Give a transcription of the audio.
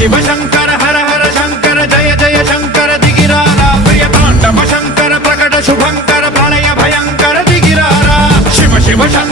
शिव शंकर हर हर शंकर जय जय शंकर दिगिरारा प्रिय तांडव शंकर प्रकट शुभंकर प्रलय भयंकर दिगिरारा शिव शिव शंकर